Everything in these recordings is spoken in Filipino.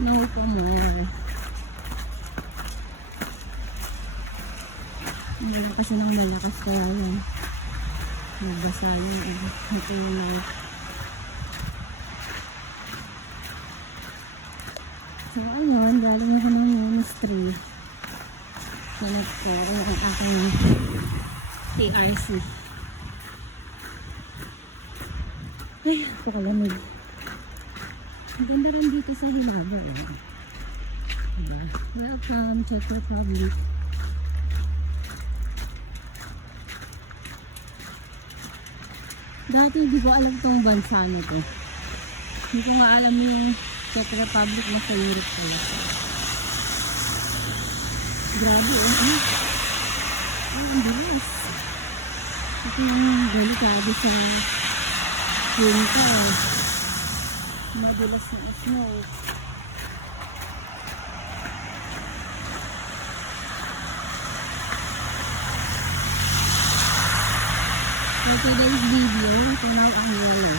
Snow pa more. Hindi kasi nang malakas kaya yan. Nagbasa yung material. So ayun, galing ako ng ministry. Nalag ko ako ang aking TRC. Ay, pakalamig. Ang ganda rin dito sa Hilaba. Welcome, Czech Republic. Dati hindi ko alam tong bansa na to. Hindi ko nga alam yung Czech Republic na sa Europe ko. Grabe ang bilis. Ito yung delikado sa winter. Madulas na snow. For today's video, tunaw ang yellow.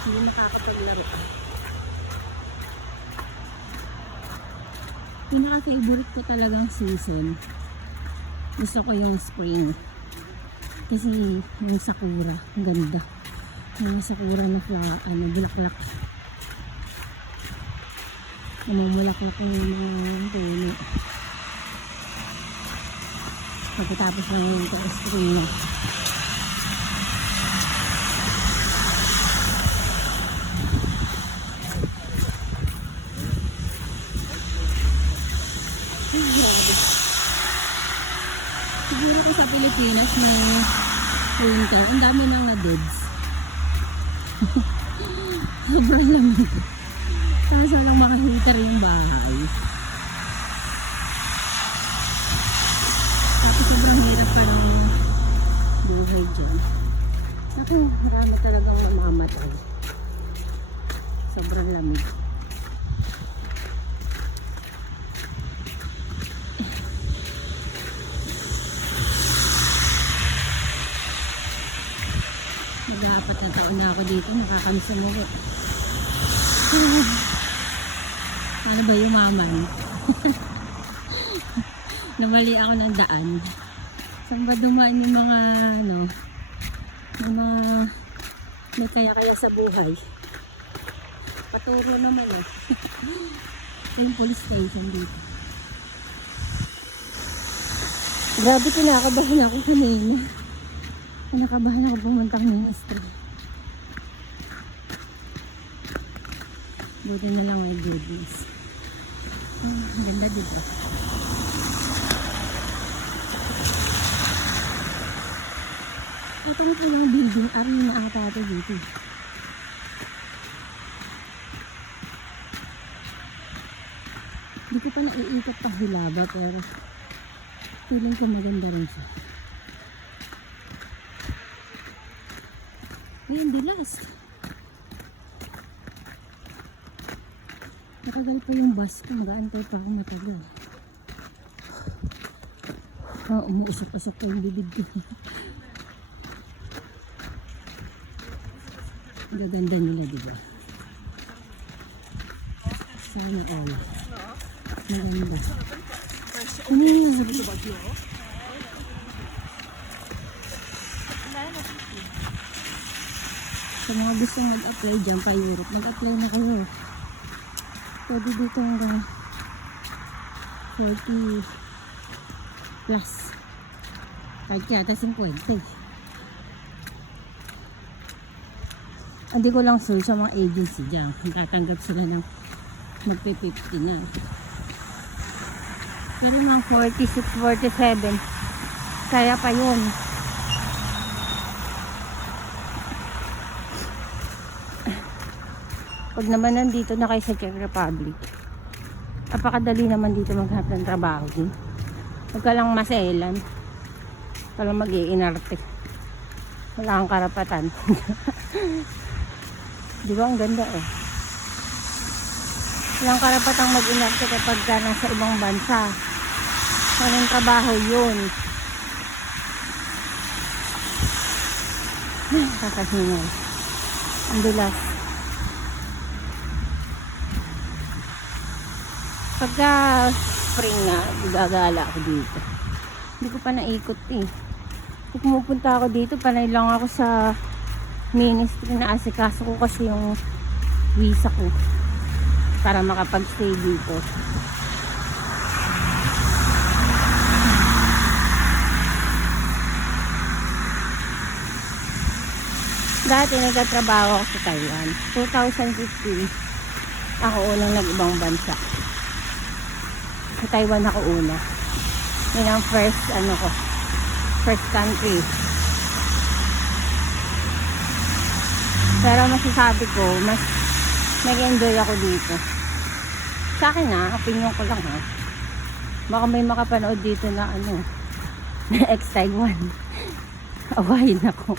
Hindi nakakapaglaro. Pinaka-favorite ko talagang season. Gusto ko yung spring. Kasi yung sakura, ang ganda. Yung sakura na bulaklak. Namumulaklak yung mga puno. Pagkatapos lang yung spring na. Siguro ko sa Pilipinas may winter, ang dami nang na-deads. Sobrang lamig. Para lang maka-heater yung bahay. Tapos sobrang hirap pa ng buhay dyan. Ako, marami talagang mamamatay. Sobrang lamig. Mag-apat na taon na ako dito, nakakamiss mo ko. Paano ba yumaman? Namali ako ng daan. Saan ba dumaan yung mga yung mga may kaya-kaya sa buhay? Paturo naman yung police station dito. Grabe, kinakabahan ako kanina. Nakabahan ako pumuntang ministry. Buti na lang may goodies. Ganda dito. Ito ito yung building. Arena ata ito dito. Hindi ko pa naiikot pa Hilaba pero feeling ko maganda rin siya. Ayan, di last. Matagal pa yung bus ko. Mag-aantay pa akong matagal. Umuusok-usok ko yung bibig ko. Gaganda nila, diba? Sana all. Maganda. Sa mga gustong mag-apply dyan pa Europe, mag-apply na kayo. Pwede dito hanggang 40 plus. Kahit yata 50. Hindi ko lang sure sa mga agency dyan. Tatanggap sila ng magpe-50 na. Pero mga 46, 47. Kaya pa yun. Pag naman nandito na kayo sa Czech Republic, napakadali naman dito maghanap ng trabaho din. Huwag ka lang maselan. Huwag ka lang mag-iinarte. Wala kang karapatan. Di ba ang ganda Walang karapatang mag-inarte kapag ka nasa ibang bansa. Anong trabaho yun? Kakahingal. Ang dulas. Pagka spring na, gagala ako dito. Hindi ko pa naikot eh. Kung pumupunta ako dito, panay lang ako sa ministry na asikaso ko kasi yung visa ko para makapag-stay dito. Dati nagtatrabaho ako sa Taiwan. 2015, ako unang nag-ibang bansa. Sa Taiwan ako una. Yun ang first country. Pero masasabi ko, mas nag-enjoy ako dito. Sa akin opinion ko lang Baka may makapanood dito na na ex-Taiwan. Awahin ako.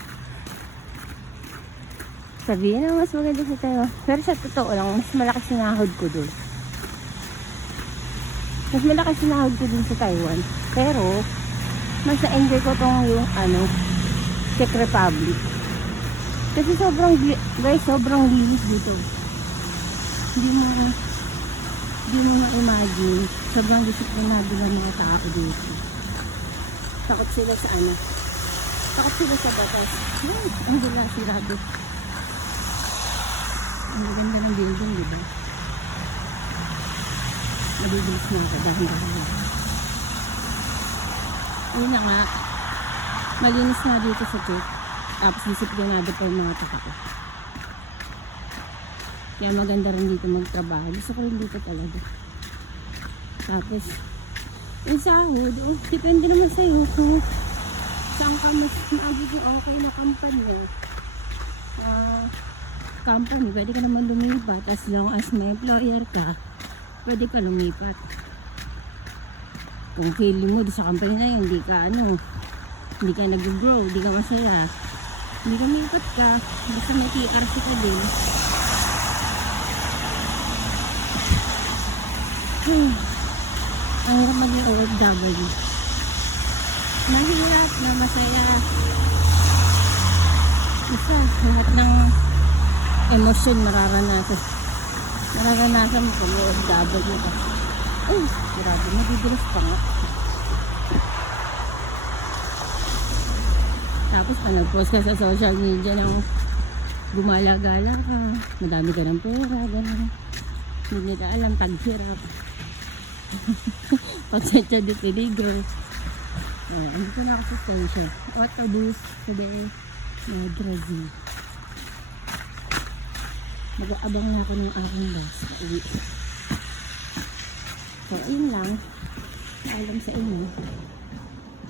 Sabihin na mas maganda sa Taiwan. Pero sa totoo lang, mas malaki sinahod ko dun. Mas malaki sinahod ko dun sa Taiwan. Pero, mas na-enjoy ko tong yung Czech Republic. Kasi sobrang linis dito. Hindi mo ma-imagine. Sobrang disiplinado ng mga tao dito. Takot sila sa takot sila sa batas. Ang gila sirado. Ang ganda ng building, diba? Nabibilis na ako dahil ayun na nga, malinis na dito sa Czech. Tapos disiplinado pa yung mga tao. Kaya maganda rin dito magtrabaho. Gusto ko rin dito talaga. Tapos yung sahod, depende naman sa'yo kung saan ka mas maabot yung okay na company. Pwede ka naman lumipat as long as may employer ka, pwede ka lumipat. Kung feeling mo sa company na yun, hindi ka nag-grow, hindi ka masaya, hindi ka lumipat ka, basta may TRC ka din. Ang hirap maging OFW. Mahirap na masaya. Isa, lahat ng emosyon mararanasan mo kung OFW ka. Ay, grabe, nabibilis pa nga. Tapos pa nag-post ka sa social media ng gumala-gala ka, madami ka ng pera, gano'n. Hindi nila alam, taghirap. Pagsensya di peligro. Andito na ako sa station. Autobus today na Brazil. Mag-aabang na ako ng aking bus. Uwi. So, ayun lang. Alam sa inyo.